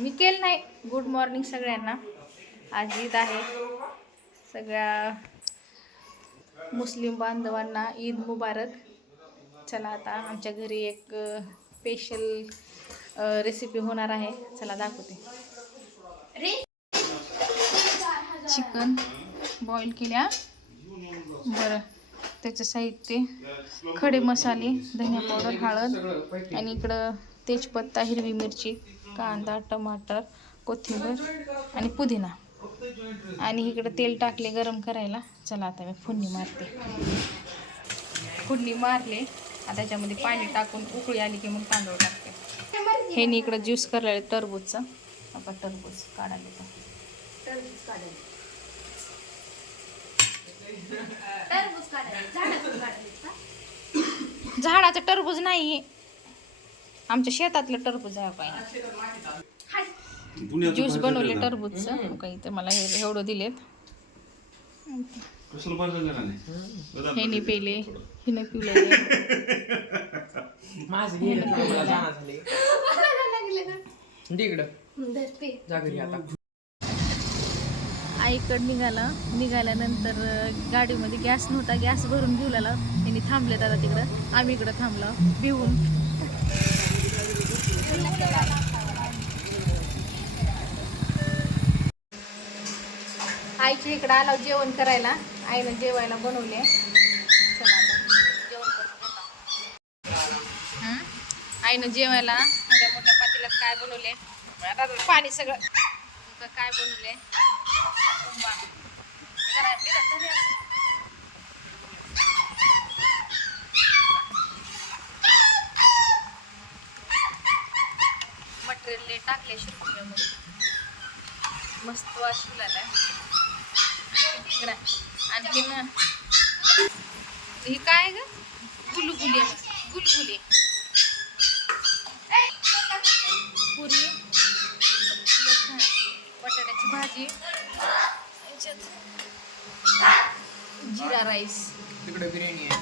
मी केलं नाही. Good morning सगळ्यांना. आज ईद आहे. सगळ्या मुस्लिम बांधवांना ईद मुबारक. चला आता आमच्या घरी एक स्पेशल रेसिपी होणार आहे. चला दाखवते. चिकन बॉईल केल्या. बरं, त्याचं साहित्य खडे मसाले, धनिया पावडर, हळद आणि इकडं तेजपत्ता, हिरवी मिरची, कांदा, टमाटर, कोथिंबीर आणि पुदिना. आणि इकडं तेल टाकले गरम करायला. चला आता मी फोडणी मारते. फोडणी मारले. आता त्याच्यामध्ये पाणी टाकून उकळी आली की मग तांदूळ टाकते. हे इकडं ज्यूस करायला टरबूजचा. आपण टरबूज काढायला झाडाचं टरबूज नाही, आमच्या शेतातलं टरबूज आहे. काही ज्यूस बनवले टरबूजचं. काही तर मला हे एवढं दिलेत. हे नाही पेले, हे नाही पिवले. आईकडे निघाल्यानंतर गाडीमध्ये गॅस नव्हता. गॅस भरून घेऊ लागला. त्यांनी थांबले दादा तिकडं. आम्ही इकडं थांबलो भिवून. आईच्या इकडं आलो जेवण करायला. आईनं जेवायला बनवले. चला आता जेवण करून. आईनं जेवायला मोठ्या मोठ्या पातेल्यात काय बनवले. आता पाणी सगळं काय बनवले. मटेरियल टाकले शिरकुंब्यामध्ये. मस्त वास लागलाय. आणखी हे काय ग, गुलगुले. गुलगुले पुरी, बटाट्याची भाजी, जिरा राईस. तिकडे बिर्याणी आहे.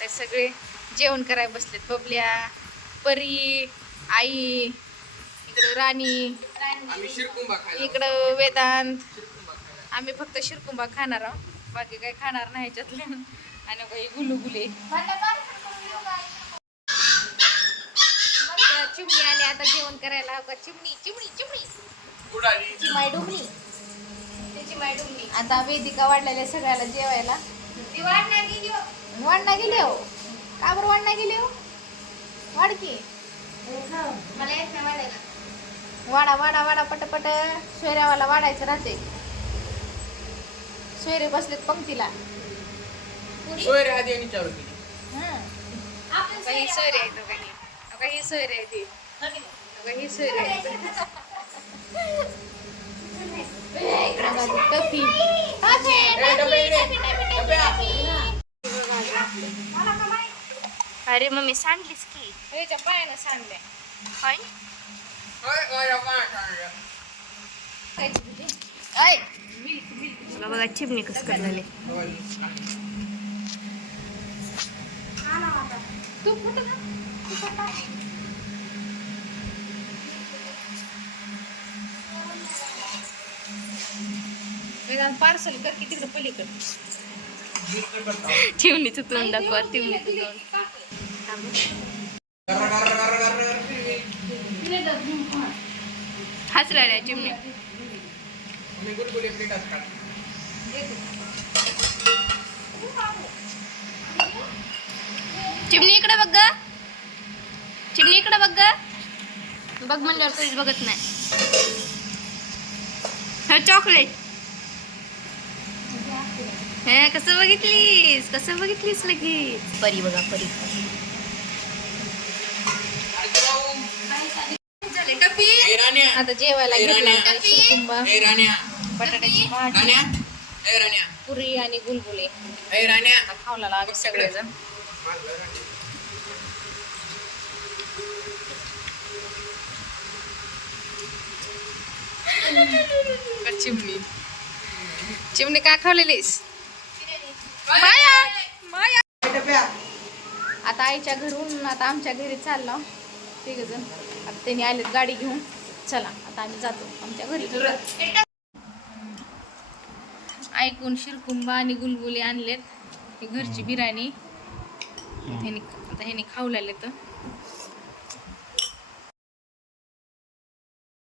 ते सगळे जेवण करायला बसलेत. बबल्या, परी, आई, इकडं राणी, इकडं वेदांत. आम्ही फक्त शिरकुंबा खाणार आहोत, बाकी काही खाणार नाही ह्याच्यातले. आणि काही गुलुगुले. चिमणी आले आता जेवण करायला. चिमणी चिमणी चिमणी चिमाई डुमणी. त्याची माय डुमणी. आता वेदिका वाढलेल्या सगळ्याला जेवायला. ती वाढण्या गेली हो. का बरं वाढण्या गेली हो? वाढकी मला येत नाही वाढायला. वाडा वाडा वाडा पटपट. सोयऱ्यावाला वाढायचं राहते. सोयरे बसलेत पंक्तीला. काही सोयरे आहेत काही सोयरे आहेत. काही सोयरे आहेत. अरे मम्मी सांडलीस की. ह्याच्या पायानं सांडले. बघा चिमणी कसं करणारे. पार्सल कर की तिकडे पलीकडे. चिमणीचं तोंड दाखवा. चिमणीचं तोंड हसराड्या चिमणी. चिमणी इकडे बघ ग. चिमणी इकडे बघ ग. बघ म्हणल्यावर कधीच बघत नाही. चॉकलेट हे कसं बघितलीस. कसं बघितलीस लगेच. परी बघा परी. आता जेवायला घेतला. बटाट्याची भाजी, पुरी आणि गुलगुले खावला लागले सगळेजण. चिमणी चिमणी काय खावलेलीस? माया माया आता आईच्या घरून आता आमच्या घरी चाललो तिघ जण. आता त्यांनी आलेत गाडी घेऊन. चला आता आम्ही जातो आमच्या घरी. ऐकून शिरकुंबा आणि गुलगुली आणलेत. ही घरची बिर्याणी ह्यानी आता ह्यानी खाऊ लागले तर